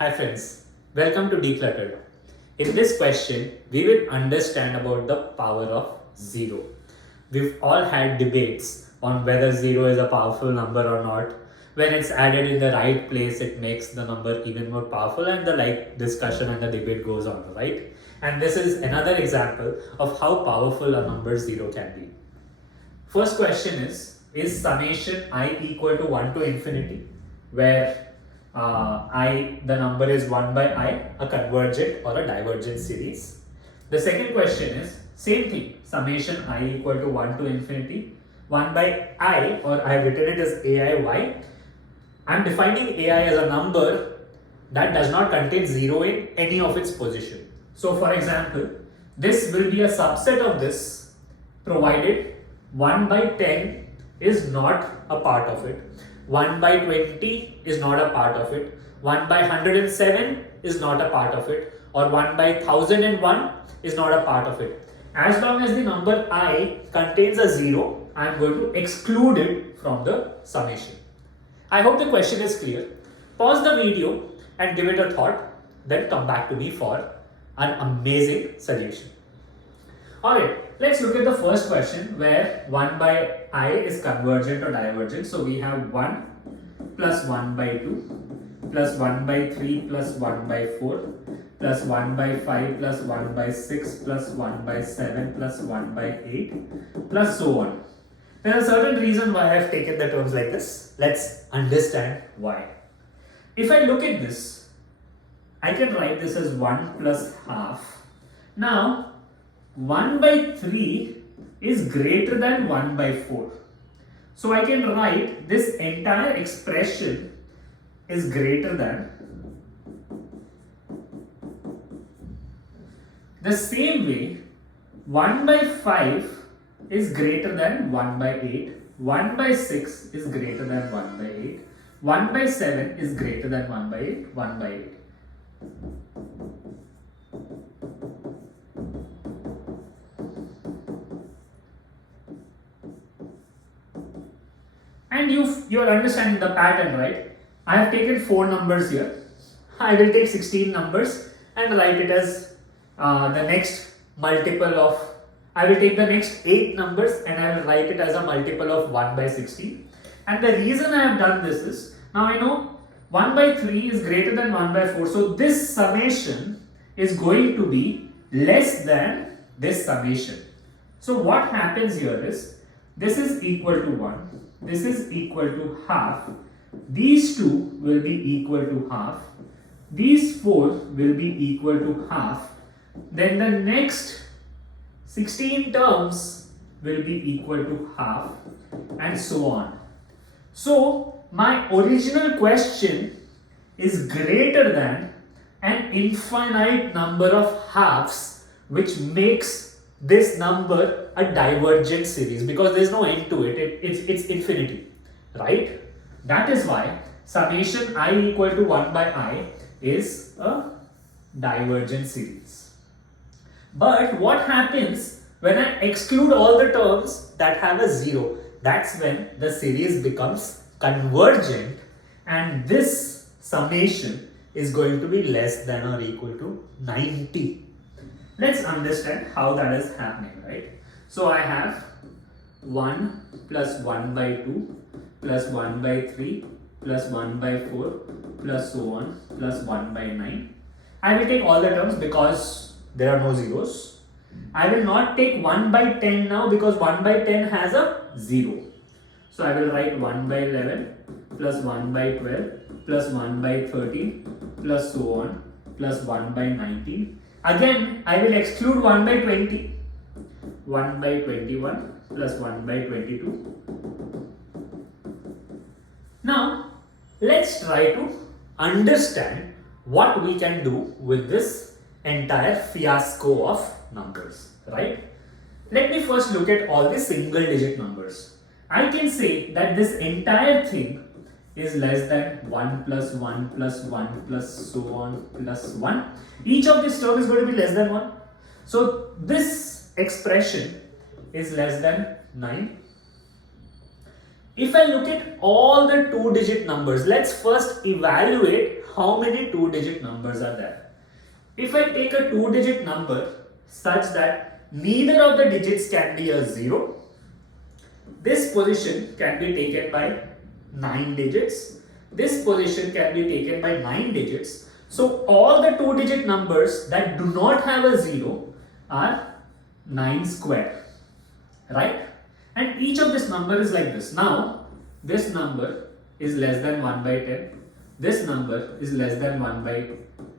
Hi friends, welcome to Decluttered. In this question, we will understand about the power of 0. We've all had debates on whether 0 is a powerful number or not. When it's added in the right place, it makes the number even more powerful, and the discussion and the debate goes on, right? And this is another example of how powerful a number 0 can be. First question is summation I equal to 1 to infinity, where the number is 1 by I, a convergent or a divergent series. The second question is same thing, summation I equal to 1 to infinity, 1 by I, or I have written it as aiy. I am defining ai as a number that does not contain 0 in any of its position. So for example, this will be a subset of this provided 1 by 10 is not a part of it, 1 by 20 is not a part of it, 1 by 107 is not a part of it, or 1 by 1001 is not a part of it. As long as the number I contains a 0, I am going to exclude it from the summation. I hope the question is clear. Pause the video and give it a thought, then come back to me for an amazing solution. Alright, let's look at the first question where 1 by I is convergent or divergent. So we have 1 plus 1 by 2 plus 1 by 3 plus 1 by 4 plus 1 by 5 plus 1 by 6 plus 1 by 7 plus 1 by 8 plus so on. There are certain reasons why I have taken the terms like this. Let's understand why. If I look at this, I can write this as 1 plus half. Now, 1 by 3 is greater than 1 by 4. So I can write this entire expression is greater than. The same way, 1 by 5 is greater than 1 by 8, 1 by 6 is greater than 1 by 8, 1 by 7 is greater than 1 by 8, 1 by 8. And you are understanding the pattern, right? I have taken 4 numbers here. I will take 16 numbers and write it as the next multiple of, I will take the next 8 numbers and I will write it as a multiple of 1 by 16. And the reason I have done this is, now I know 1 by 3 is greater than 1 by 4. So this summation is going to be less than this summation. So what happens here is, this is equal to 1. This is equal to half. These two will be equal to half. These 4 will be equal to half. Then the next 16 terms will be equal to half, and so on. So my original question is greater than an infinite number of halves, which makes this number a divergent series because there is no end to it. It's infinity, right? That is why summation I equal to 1 by I is a divergent series. But what happens when I exclude all the terms that have a 0? That's when the series becomes convergent, and this summation is going to be less than or equal to 90. Let's understand how that is happening, right? So I have 1 plus 1 by 2 plus 1 by 3 plus 1 by 4 plus so on plus 1 by 9. I will take all the terms because there are no zeros. I will not take 1 by 10 now because 1 by 10 has a 0. So I will write 1 by 11 plus 1 by 12 plus 1 by 13 plus so on plus 1 by 19. Again, I will exclude 1 by 20, 1 by 21 plus 1 by 22. Now, let's try to understand what we can do with this entire fiasco of numbers, right? Let me first look at all the single digit numbers. I can say that this entire thing is less than 1 plus 1 plus 1 plus so on plus 1. Each of these terms is going to be less than 1. So this expression is less than 9. If I look at all the 2-digit numbers, let's first evaluate how many 2-digit numbers are there. If I take a 2-digit number such that neither of the digits can be a 0, this position can be taken by 9 digits. This position can be taken by 9 digits. So all the 2-digit numbers that do not have a 0 are 9 square, right? And each of this number is like this. Now, this number is less than 1 by 10. This number is less than 1 by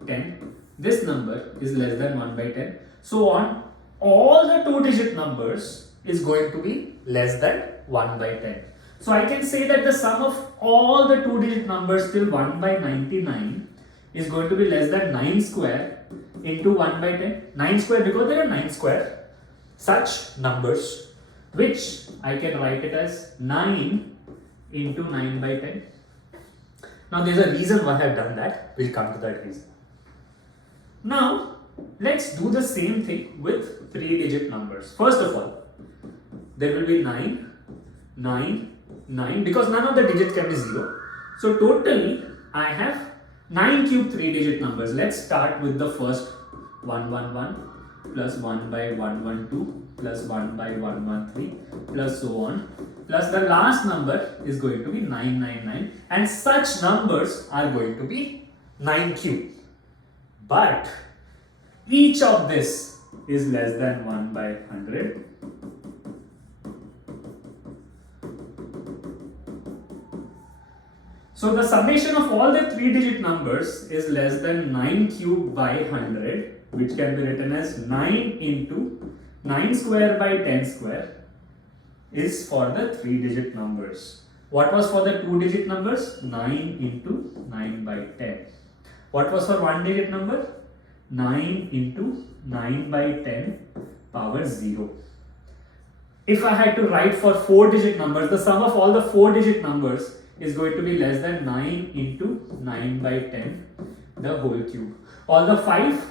10. This number is less than 1 by 10. So on, all the 2-digit numbers is going to be less than 1 by 10. So I can say that the sum of all the 2-digit numbers till 1 by 99 is going to be less than 9 square into 1 by 10. 9 square because there are 9 square such numbers, which I can write it as 9 into 9 by 10. Now there's a reason why I have done that. We'll come to that reason. Now let's do the same thing with 3-digit numbers. First of all, there will be 9, 9, 9 because none of the digits can be 0. So totally I have 9 cube 3-digit numbers. Let's start with the first 111 plus 1 by 112 plus 1 by 113 plus so on, plus the last number is going to be 999, and such numbers are going to be 9 cube. But each of this is less than 1 by 100. So the summation of all the 3-digit numbers is less than 9 cube by 100, which can be written as 9 into 9 square by 10 square is for the 3-digit numbers. What was for the 2-digit numbers? 9 into 9 by 10. What was for 1-digit number? 9 into 9 by 10 power 0. If I had to write for 4-digit numbers, the sum of all the 4-digit numbers is going to be less than 9 into 9 by 10, the whole cube. All the 5,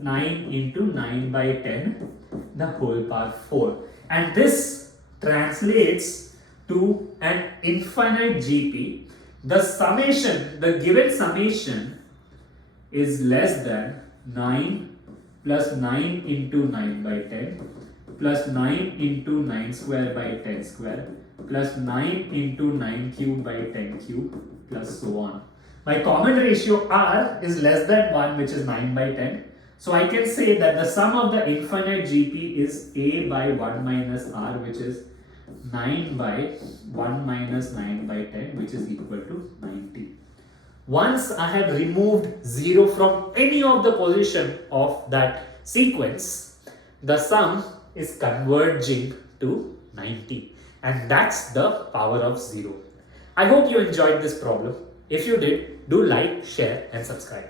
9 into 9 by 10, the whole power 4. And this translates to an infinite GP. The summation, the given summation is less than 9 plus 9 into 9 by 10 plus 9 into 9 square by 10 square plus 9 into 9 cube by 10 cube plus so on. My common ratio R is less than 1, which is 9 by 10. So I can say that the sum of the infinite GP is A by 1 minus R, which is 9 by 1 minus 9 by 10, which is equal to 90. Once I have removed 0 from any of the position of that sequence, the sum is converging to 90. And that's the power of 0. I hope you enjoyed this problem. If you did, do like, share and subscribe.